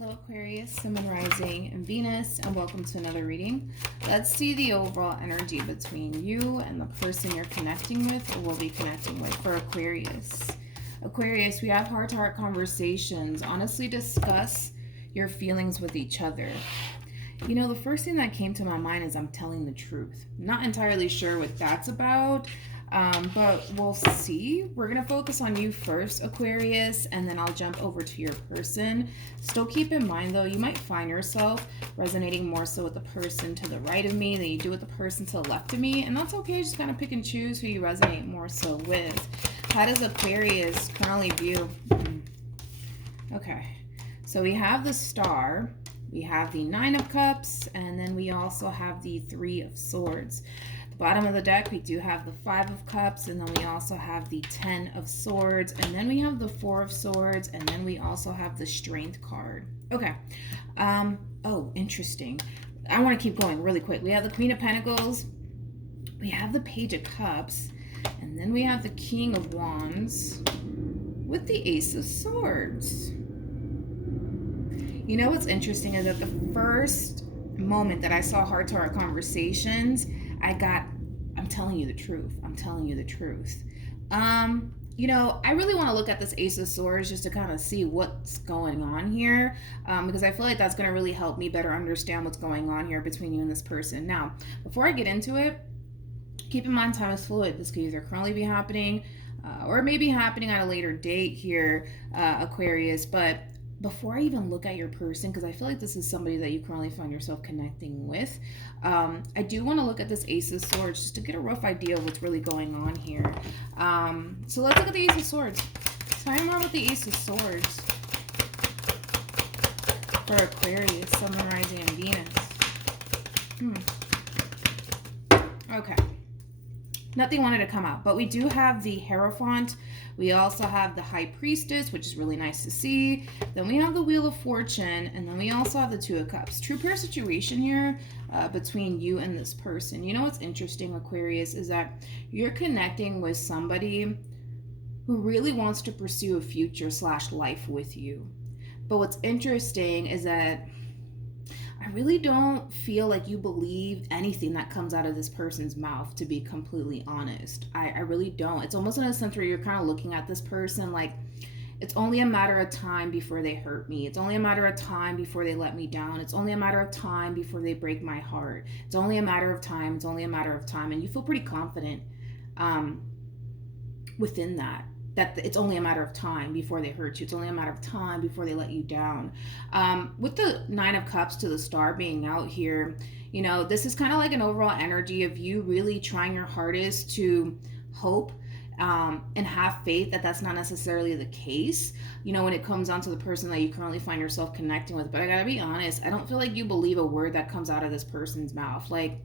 Hello Aquarius, Sun, Moon, Rising, and Venus, and welcome to another reading. Let's see the overall energy between you and the person you're connecting with or will be connecting with for Aquarius. Aquarius, we have heart-to-heart conversations. Honestly discuss your feelings with each other. You know, the first thing that came to my mind is I'm telling the truth. Not entirely sure what that's about, but we'll see. We're going to focus on you first, Aquarius, and then I'll jump over to your person. Still keep in mind, though, you might find yourself resonating more so with the person to the right of me than you do with the person to the left of me, and that's okay. Just kind of pick and choose who you resonate more so with. How does Aquarius currently view? Okay, so we have the Star. We have the Nine of Cups, and then we also have the Three of Swords. The bottom of the deck, we do have the Five of Cups, and then we also have the Ten of Swords, and then we have the Four of Swords, and then we also have the Strength card. Okay. Oh, interesting. I want to keep going really quick. We have the Queen of Pentacles, we have the Page of Cups, and then we have the King of Wands with the Ace of Swords. You know what's interesting is that the first moment that I saw heart-to-heart conversations, I'm telling you the truth. I'm telling you the truth. You know, I really want to look at this Ace of Swords just to kind of see what's going on here, because I feel like that's going to really help me better understand what's going on here between you and this person. Now, before I get into it, keep in mind time is fluid. This could either currently be happening or maybe happening at a later date here, Aquarius, but before I even look at your person, because I feel like this is somebody that you currently find yourself connecting with, I do want to look at this Ace of Swords just to get a rough idea of what's really going on here. So let's look at the Ace of Swords. Tell me more about the Ace of Swords for Aquarius, Sun, Moon, Rising, and Venus. Okay. Nothing wanted to come out, but we do have the Hierophant. We also have the High Priestess, which is really nice to see. Then we have the Wheel of Fortune, and then we also have the Two of Cups. True pair situation here between you and this person. You know what's interesting, Aquarius, is that you're connecting with somebody who really wants to pursue a future / life with you. But what's interesting is that I really don't feel like you believe anything that comes out of this person's mouth, to be completely honest. I really don't. It's almost in a sense where you're kind of looking at this person like it's only a matter of time before they hurt me. It's only a matter of time before they let me down. It's only a matter of time before they break my heart. It's only a matter of time. It's only a matter of time. And you feel pretty confident within that it's only a matter of time before they hurt you. It's only a matter of time before they let you down. With the Nine of Cups to the Star being out here, you know, this is kind of like an overall energy of you really trying your hardest to hope and have faith that that's not necessarily the case, you know, when it comes down to the person that you currently find yourself connecting with. But I gotta be honest, I don't feel like you believe a word that comes out of this person's mouth. Like,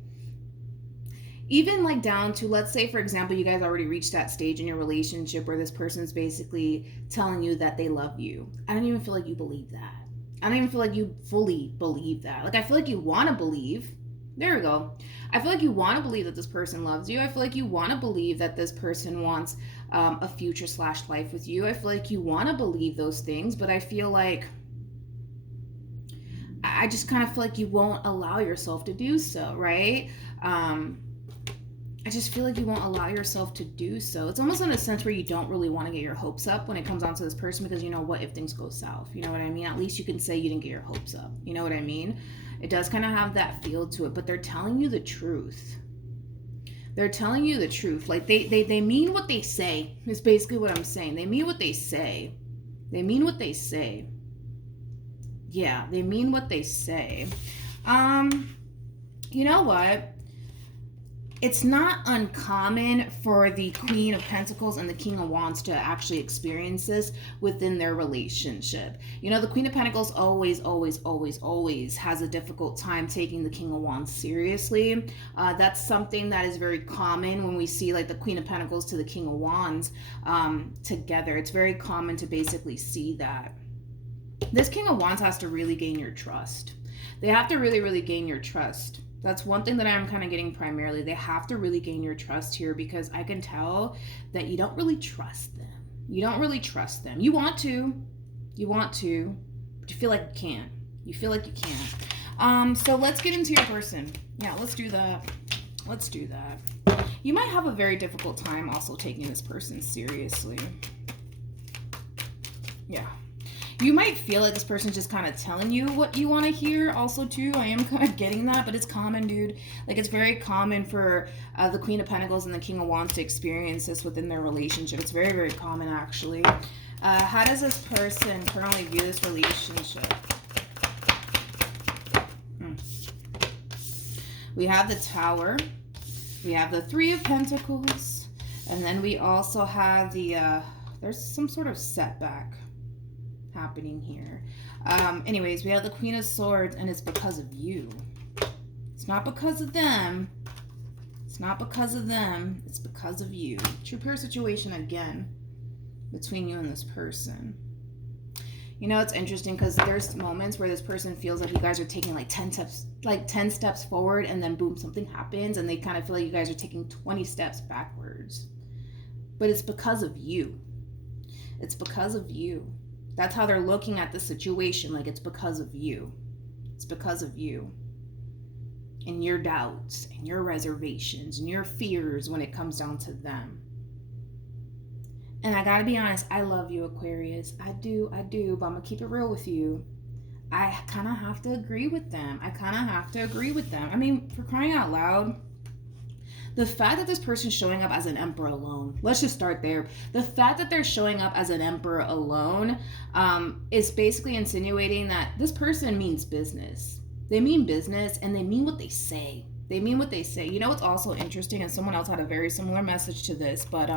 even like down to, let's say, for example, you guys already reached that stage in your relationship where this person's basically telling you that they love you. I don't even feel like you believe that. I don't even feel like you fully believe that. Like, I feel like you want to believe. There we go. I feel like you want to believe that this person loves you. I feel like you want to believe that this person wants a future / life with you. I feel like you want to believe those things, but I feel like I just kind of feel like you won't allow yourself to do so, right? I just feel like you won't allow yourself to do so. It's almost in a sense where you don't really want to get your hopes up when it comes down to this person, because you know what, if things go south, you know what I mean? At least you can say you didn't get your hopes up. You know what I mean? It does kind of have that feel to it, but they're telling you the truth. They're telling you the truth. Like they mean what they say is basically what I'm saying. They mean what they say. They mean what they say. Yeah, they mean what they say. You know what? It's not uncommon for the Queen of Pentacles and the King of Wands to actually experience this within their relationship. You know, the Queen of Pentacles always has a difficult time taking the King of Wands seriously. That's something that is very common when we see like the Queen of Pentacles to the King of Wands together. It's very common to basically see that. This King of Wands has to really gain your trust. They have to really gain your trust. That's one thing that I'm kind of getting primarily. They have to really gain your trust here, because I can tell that you don't really trust them. You don't really trust them. You want to, but you feel like you can't. You feel like you can't. So let's get into your person. Yeah, let's do that. Let's do that. You might have a very difficult time also taking this person seriously. Yeah. You might feel like this person's just kind of telling you what you want to hear also too. I am kind of getting that, but it's common, dude. Like, it's very common for the Queen of Pentacles and the King of Wands to experience this within their relationship. It's very, very common, actually. How does this person currently view this relationship? We have the Tower. We have the Three of Pentacles. And then we also have the, there's some sort of setback happening here. Anyways, we have the Queen of Swords, and it's because of you. It's not because of them. It's not because of them. It's because of you. True pure situation again between you and this person. You know, it's interesting because there's moments where this person feels like you guys are taking like 10 steps forward, and then boom, something happens, and they kind of feel like you guys are taking 20 steps backwards. But it's because of you. It's because of you. That's how they're looking at the situation. Like, it's because of you. It's because of you. And your doubts and your reservations and your fears when it comes down to them. And I gotta be honest, I love you, Aquarius. I do, but I'm gonna keep it real with you. I kind of have to agree with them. I mean, for crying out loud, the fact that this person's showing up as an emperor alone, let's just start there. The fact that they're showing up as an emperor alone is basically insinuating that this person means business. They mean business, and they mean what they say. They mean what they say. You know what's also interesting, and someone else had a very similar message to this, but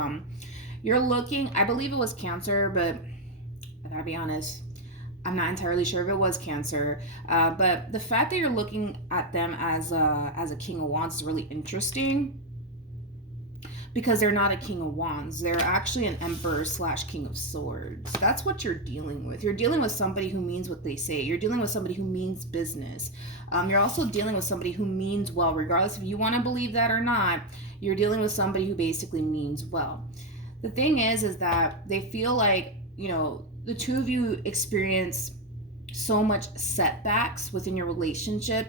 you're looking, I believe it was Cancer, but I gotta be honest, I'm not entirely sure if it was Cancer, but the fact that you're looking at them as a King of Wands is really interesting, because they're not a King of Wands. They're actually an Emperor / King of Swords. That's what you're dealing with. You're dealing with somebody who means what they say. You're dealing with somebody who means business. You're also dealing with somebody who means well, regardless if you want to believe that or not. You're dealing with somebody who basically means well. The thing is that they feel like, you know, the two of you experience so much setbacks within your relationship.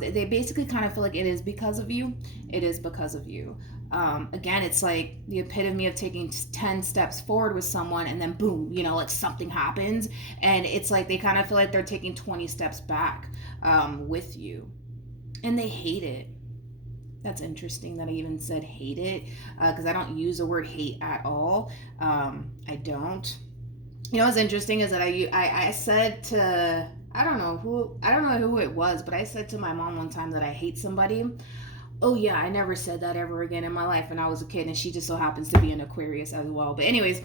They basically kind of feel like it is because of you. It is because of you. Again, it's like the epitome of taking 10 steps forward with someone, and then boom, you know, like something happens, and it's like they kind of feel like they're taking 20 steps back with you, and they hate it. That's interesting that I even said hate it, because I don't use the word hate at all. I don't. You know what's interesting is that I said to, I don't know who it was, but I said to my mom one time that I hate somebody. Oh yeah, I never said that ever again in my life when I was a kid, and she just so happens to be an Aquarius as well. But anyways,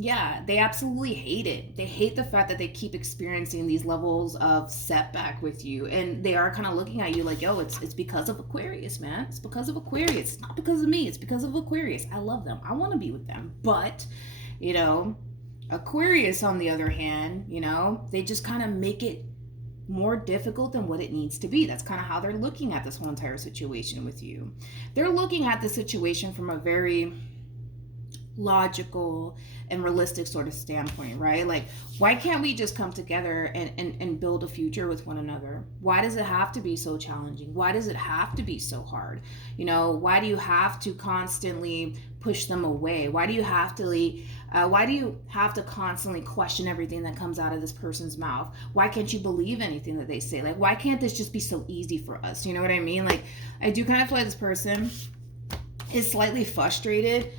yeah, they absolutely hate it. They hate the fact that they keep experiencing these levels of setback with you, and they are kind of looking at you like, yo, it's because of Aquarius, man. It's because of Aquarius. It's not because of me. It's because of Aquarius. I love them. I want to be with them. But, you know, Aquarius, on the other hand, you know, they just kind of make it more difficult than what it needs to be. That's kind of how they're looking at this whole entire situation with you. They're looking at the situation from a very logical and realistic sort of standpoint, right? Like, why can't we just come together and build a future with one another? Why does it have to be so challenging? Why does it have to be so hard? You know, why do you have to constantly push them away? Why do you have to constantly question everything that comes out of this person's mouth? Why can't you believe anything that they say? Like, why can't this just be so easy for us? You know what I mean? Like, I do kind of feel like this person is slightly frustrated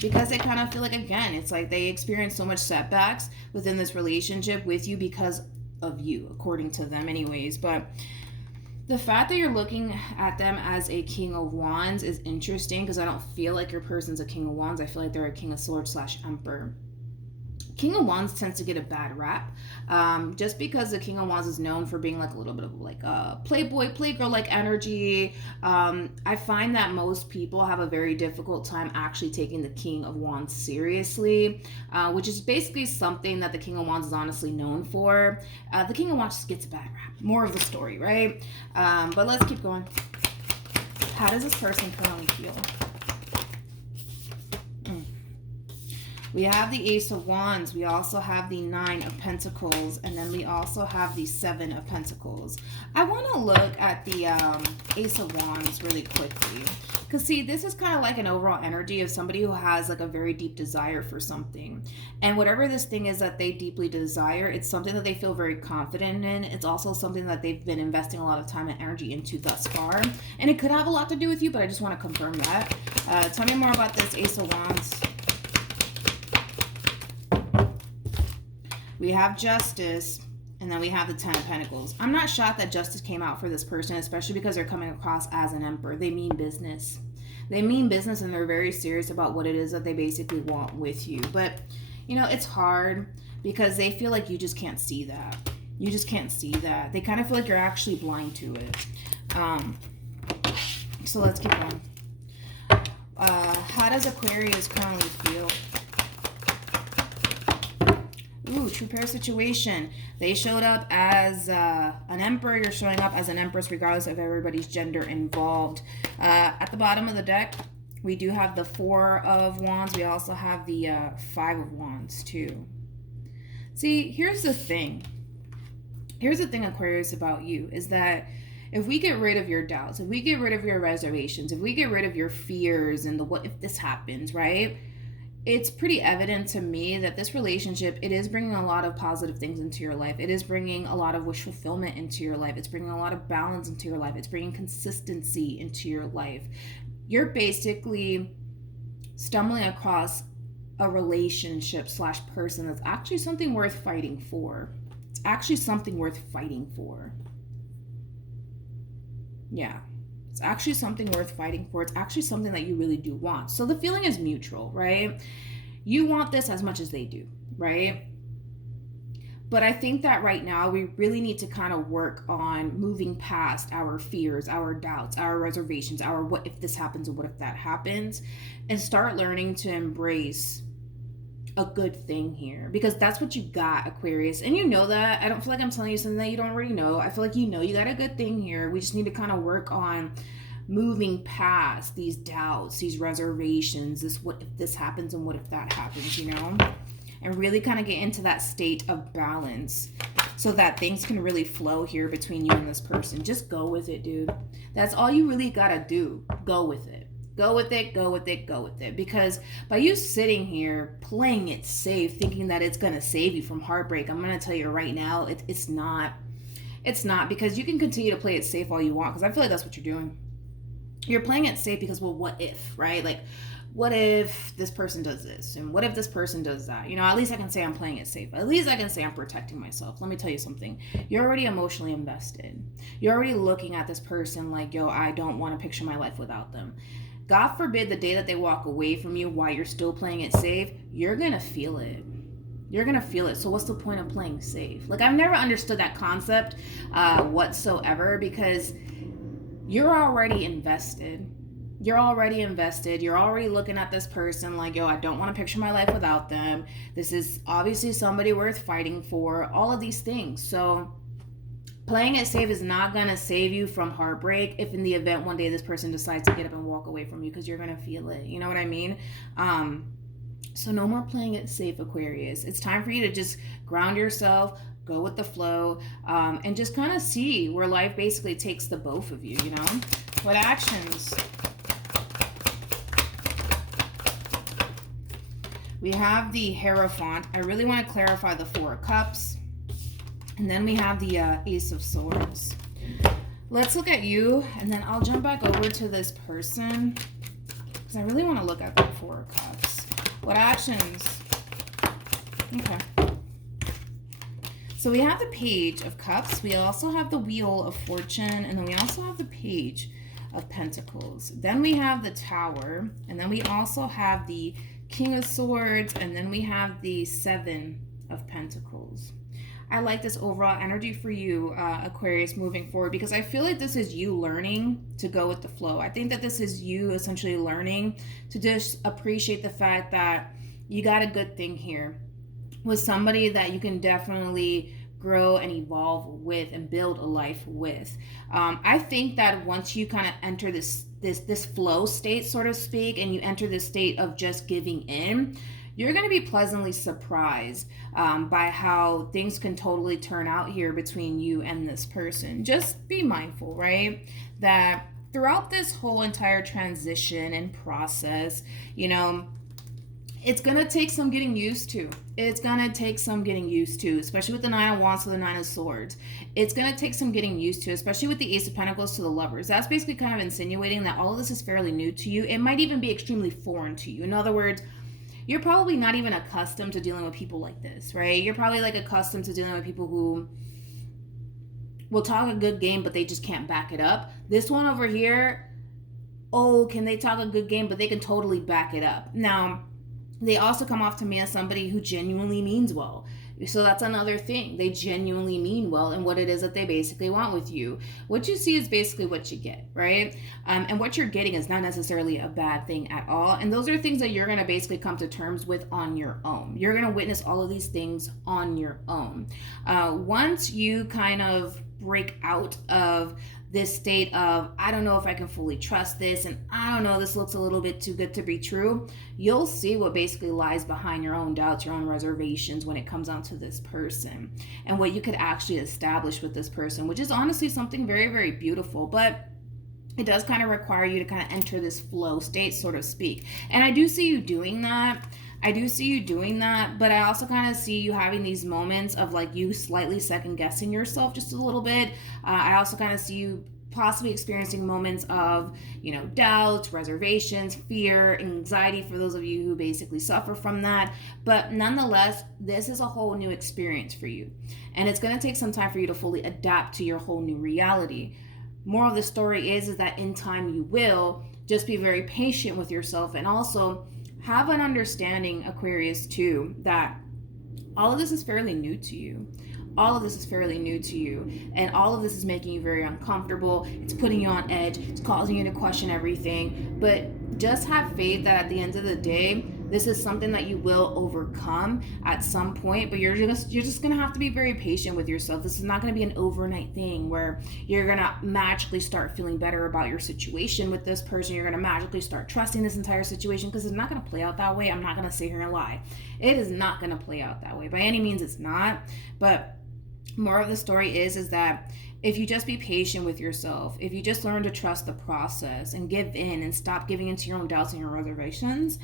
because they kind of feel like, again, it's like they experience so much setbacks within this relationship with you because of you, according to them anyways. But the fact that you're looking at them as a King of Wands is interesting, because I don't feel like your person's a King of Wands. I feel like they're a King of Swords / Emperor. King of Wands tends to get a bad rap, just because the King of Wands is known for being like a little bit of like a playboy, playgirl like energy. I find that most people have a very difficult time actually taking the King of Wands seriously, which is basically something that the King of Wands is honestly known for. The King of Wands just gets a bad rap. More of the story, right? But let's keep going. How does this person currently feel? We have the Ace of Wands. We also have the Nine of Pentacles. And then we also have the Seven of Pentacles. I want to look at the Ace of Wands really quickly. Because, see, this is kind of like an overall energy of somebody who has like a very deep desire for something. And whatever this thing is that they deeply desire, it's something that they feel very confident in. It's also something that they've been investing a lot of time and energy into thus far. And it could have a lot to do with you, but I just want to confirm that. Tell me more about this Ace of Wands. We have Justice, and then we have the Ten of Pentacles. I'm not shocked that Justice came out for this person, especially because they're coming across as an Emperor. They mean business. They mean business, and they're very serious about what it is that they basically want with you. But, you know, it's hard because they feel like you just can't see that. You just can't see that. They kind of feel like you're actually blind to it. So let's keep going. How does Aquarius currently feel? Ooh, true pair situation. They showed up as an Emperor. You're showing up as an Empress regardless of everybody's gender involved. At the bottom of the deck, we do have the Four of Wands. We also have the Five of Wands too. See, here's the thing. Here's the thing, Aquarius, about you is that if we get rid of your doubts, if we get rid of your reservations, if we get rid of your fears and the what if this happens, right? It's pretty evident to me that this relationship, it is bringing a lot of positive things into your life. It is bringing a lot of wish fulfillment into your life. It's bringing a lot of balance into your life. It's bringing consistency into your life. You're basically stumbling across a relationship / person that's actually something worth fighting for. It's actually something worth fighting for. Yeah. It's actually something worth fighting for. It's actually something that you really do want. So the feeling is mutual, right? You want this as much as they do, right? But I think that right now we really need to kind of work on moving past our fears, our doubts, our reservations, our what if this happens or what if that happens, and start learning to embrace a good thing here, because that's what you got, Aquarius. And you know that. I don't feel like I'm telling you something that you don't already know. I feel like you know you got a good thing here. We just need to kind of work on moving past these doubts, these reservations, this what if this happens and what if that happens, you know? And really kind of get into that state of balance so that things can really flow here between you and this person. Just go with it, dude. That's all you really gotta do. Go with it. Go with it, go with it, go with it. Because by you sitting here, playing it safe, thinking that it's going to save you from heartbreak, I'm going to tell you right now, it's not. It's not, because you can continue to play it safe all you want, because I feel like that's what you're doing. You're playing it safe because, well, what if, right? Like, what if this person does this? And what if this person does that? You know, at least I can say I'm playing it safe. At least I can say I'm protecting myself. Let me tell you something. You're already emotionally invested. You're already looking at this person like, yo, I don't want to picture my life without them. God forbid the day that they walk away from you while you're still playing it safe, you're going to feel it. You're going to feel it. So what's the point of playing safe? Like, I've never understood that concept whatsoever, because you're already invested. You're already invested. You're already looking at this person like, yo, I don't want to picture my life without them. This is obviously somebody worth fighting for. All of these things. So playing it safe is not going to save you from heartbreak if in the event one day this person decides to get up and walk away from you, because you're going to feel it. You know what I mean? So no more playing it safe, Aquarius. It's time for you to just ground yourself, go with the flow, and just kind of see where life basically takes the both of you, you know? What actions? We have the Hierophant. I really want to clarify the Four of Cups. And then we have the Ace of Swords. Let's look at you, and then I'll jump back over to this person, because I really want to look at the Four of Cups. What actions? Okay. So we have the Page of Cups. We also have the Wheel of Fortune, and then we also have the Page of Pentacles. Then we have the Tower, and then we also have the King of Swords, and then we have the Seven of Pentacles. I like this overall energy for you, Aquarius, moving forward, because I feel like this is you learning to go with the flow. I think that this is you essentially learning to just appreciate the fact that you got a good thing here with somebody that you can definitely grow and evolve with and build a life with. I think that once you kind of enter this flow state, so to speak, and you enter this state of just giving in, you're going to be pleasantly surprised by how things can totally turn out here between you and this person. Just be mindful, right? That throughout this whole entire transition and process, you know, it's going to take some getting used to. It's going to take some getting used to, especially with the Nine of Wands to the Nine of Swords. It's going to take some getting used to, especially with the Ace of Pentacles to the Lovers. That's basically kind of insinuating that all of this is fairly new to you. It might even be extremely foreign to you. In other words, you're probably not even accustomed to dealing with people like this, right? You're probably like accustomed to dealing with people who will talk a good game, but they just can't back it up. This one over here, oh, can they talk a good game, but they can totally back it up. Now, they also come off to me as somebody who genuinely means well. So that's another thing. They genuinely mean well in what it is that they basically want with you. What you see is basically what you get, right? And what you're getting is not necessarily a bad thing at all. And those are things that you're going to basically come to terms with on your own. You're going to witness all of these things on your own. Once you kind of break out of this state of, I don't know if I can fully trust this, and I don't know, this looks a little bit too good to be true, you'll see what basically lies behind your own doubts, your own reservations when it comes down to this person, and what you could actually establish with this person, which is honestly something very, very beautiful. But it does kind of require you to kind of enter this flow state, so to speak. And I do see you doing that. But I also kind of see you having these moments of like you slightly second guessing yourself just a little bit. I also kind of see you possibly experiencing moments of, you know, doubts, reservations, fear, anxiety for those of you who basically suffer from that. But nonetheless, this is a whole new experience for you. And it's going to take some time for you to fully adapt to your whole new reality. Moral of the story is that in time you will. Just be very patient with yourself, and also have an understanding, Aquarius, too, that all of this is fairly new to you. All of this is fairly new to you, and all of this is making you very uncomfortable. It's putting you on edge. It's causing you to question everything. But just have faith that at the end of the day, this is something that you will overcome at some point, but you're just going to have to be very patient with yourself. This is not going to be an overnight thing where you're going to magically start feeling better about your situation with this person. You're going to magically start trusting this entire situation, because it's not going to play out that way. I'm not going to sit here and lie. It is not going to play out that way. By any means, it's not. But more of the story is that if you just be patient with yourself, if you just learn to trust the process and give in and stop giving into your own doubts and your reservations,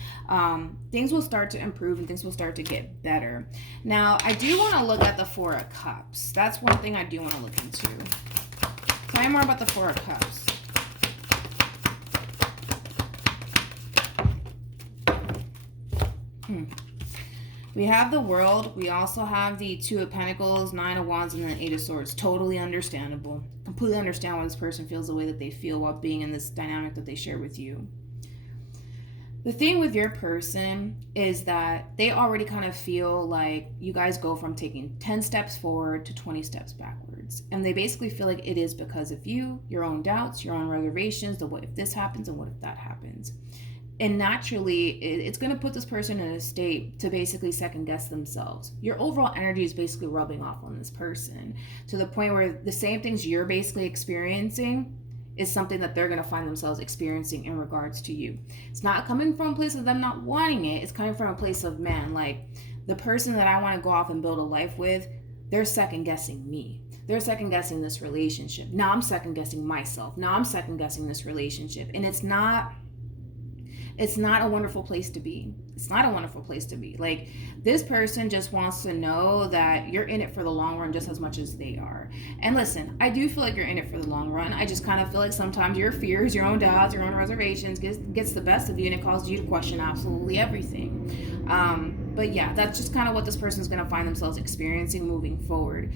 things will start to improve and things will start to get better. Now, I do want to look at the Four of Cups. That's one thing I do want to look into. Tell me more about the Four of Cups. We have the World. We also have the Two of Pentacles, Nine of Wands, and the Eight of Swords. Totally understandable. Completely understand why this person feels the way that they feel while being in this dynamic that they share with you. The thing with your person is that they already kind of feel like you guys go from taking 10 steps forward to 20 steps backwards. And they basically feel like it is because of you, your own doubts, your own reservations, the what if this happens and what if that happens. And naturally, it's going to put this person in a state to basically second guess themselves. Your overall energy is basically rubbing off on this person to the point where the same things you're basically experiencing is something that they're going to find themselves experiencing in regards to you. It's not coming from a place of them not wanting it. It's coming from a place of, man, like the person that I want to go off and build a life with, they're second guessing me. They're second guessing this relationship. Now I'm second guessing myself. Now I'm second guessing this relationship. And it's not a wonderful place to be. It's not a wonderful place to be. Like, this person just wants to know that you're in it for the long run just as much as they are. And listen, I do feel like you're in it for the long run. I just kind of feel like sometimes your fears, your own doubts, your own reservations gets the best of you, and it causes you to question absolutely everything. But yeah, that's just kind of what this person's going to find themselves experiencing moving forward.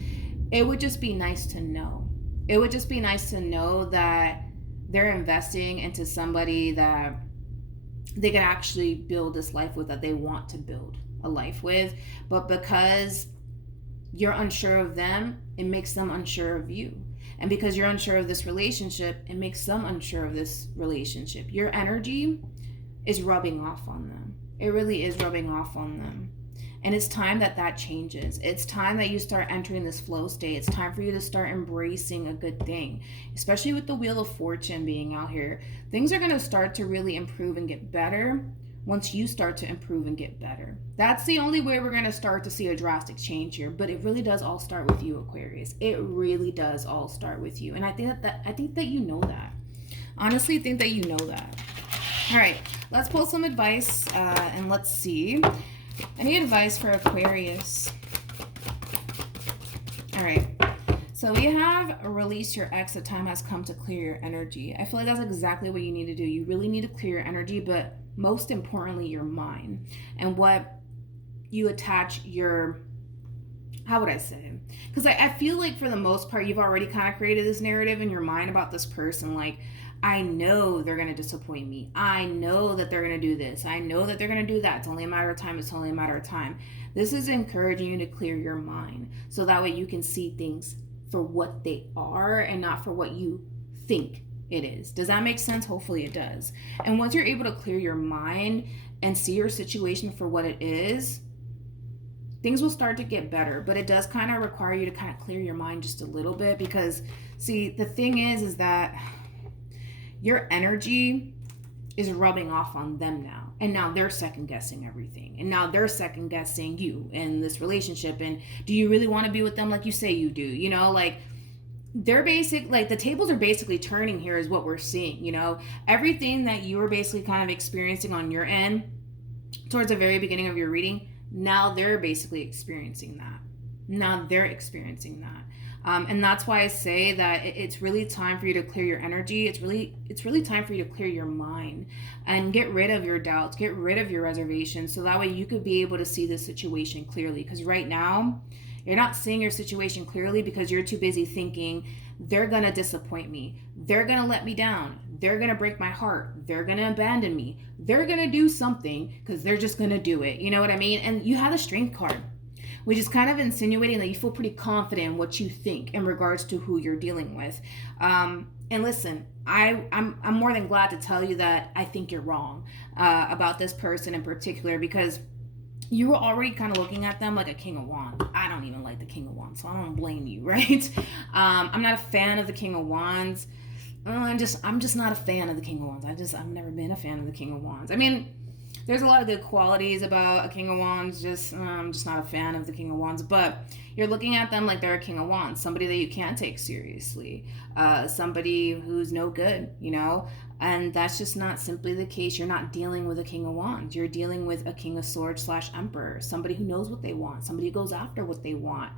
It would just be nice to know. It would just be nice to know that they're investing into somebody that they could actually build this life with, that they want to build a life with. But because you're unsure of them, it makes them unsure of you. And because you're unsure of this relationship, it makes them unsure of this relationship. Your energy is rubbing off on them. It really is rubbing off on them. And it's time that changes. It's time that you start entering this flow state. It's time for you to start embracing a good thing, especially with the Wheel of Fortune being out here. Things are going to start to really improve and get better once you start to improve and get better. That's the only way we're going to start to see a drastic change here. But it really does all start with you, Aquarius. It really does all start with you. And I think that you know that. Honestly, I think that you know that. All right, let's pull some advice and let's see. Any advice for Aquarius? All right. So we have release your ex. The time has come to clear your energy. I feel like that's exactly what you need to do. You really need to clear your energy, but most importantly, your mind and what you attach your, how would I say? Because I feel like for the most part, you've already kind of created this narrative in your mind about this person. Like, I know they're going to disappoint me. I know that they're going to do this. I know that they're going to do that. It's only a matter of time. It's only a matter of time. This is encouraging you to clear your mind so that way you can see things for what they are and not for what you think it is. Does that make sense? Hopefully it does. And once you're able to clear your mind and see your situation for what it is, things will start to get better. But it does kind of require you to kind of clear your mind just a little bit, because see, the thing is that your energy is rubbing off on them now. And now they're second guessing everything. And now they're second guessing you in this relationship. And do you really want to be with them like you say you do? You know, like they're like the tables are basically turning here is what we're seeing. You know, everything that you were basically kind of experiencing on your end towards the very beginning of your reading, now they're basically experiencing that. Now they're experiencing that. And that's why I say that it's really time for you to clear your energy. It's really time for you to clear your mind and get rid of your doubts, get rid of your reservations, so that way you could be able to see the situation clearly. Because right now, you're not seeing your situation clearly because you're too busy thinking, they're going to disappoint me. They're going to let me down. They're going to break my heart. They're going to abandon me. They're going to do something because they're just going to do it. You know what I mean? And you have the Strength card, which is kind of insinuating that you feel pretty confident in what you think in regards to who you're dealing with. And listen, I'm more than glad to tell you that I think you're wrong about this person in particular, because you were already kind of looking at them like a King of Wands. I don't even like the King of Wands, so I don't blame you, right? I'm not a fan of the King of Wands. I'm just not a fan of the King of Wands. I've never been a fan of the King of Wands. I mean, there's a lot of good qualities about a King of Wands. I'm just not a fan of the King of Wands. But you're looking at them like they're a King of Wands, somebody that you can't take seriously, somebody who's no good, you know. And that's just not simply the case. You're not dealing with a King of Wands. You're dealing with a King of Swords / Emperor, somebody who knows what they want, somebody who goes after what they want,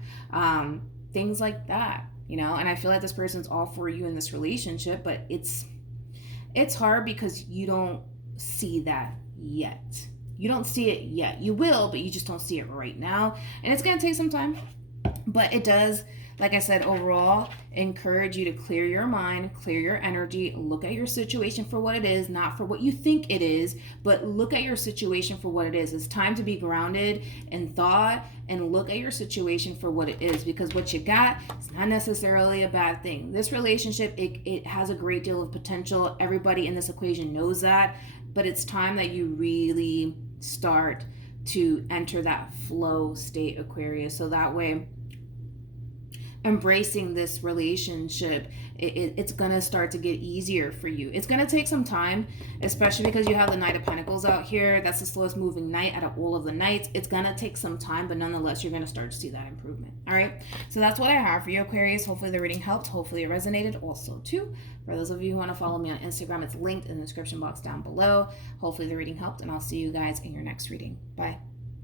things like that, you know. And I feel like this person's all for you in this relationship, but it's hard because you don't see that yet. You don't see it yet. You will, but you just don't see it right now. And it's going to take some time. But it does, like I said, overall, encourage you to clear your mind, clear your energy, look at your situation for what it is, not for what you think it is, but look at your situation for what it is. It's time to be grounded in thought and look at your situation for what it is, because what you got is not necessarily a bad thing. This relationship, it has a great deal of potential. Everybody in this equation knows that, but it's time that you really start to enter that flow state, Aquarius, so that way embracing this relationship, it's going to start to get easier for you. It's going to take some time, especially because you have the Knight of Pentacles out here. That's the slowest moving knight out of all of the knights. It's going to take some time, but nonetheless, you're going to start to see that improvement. All right. So that's what I have for you, Aquarius. Hopefully the reading helped. Hopefully it resonated. Also, too, for those of you who want to follow me on Instagram, it's linked in the description box down below. Hopefully the reading helped, and I'll see you guys in your next reading. Bye.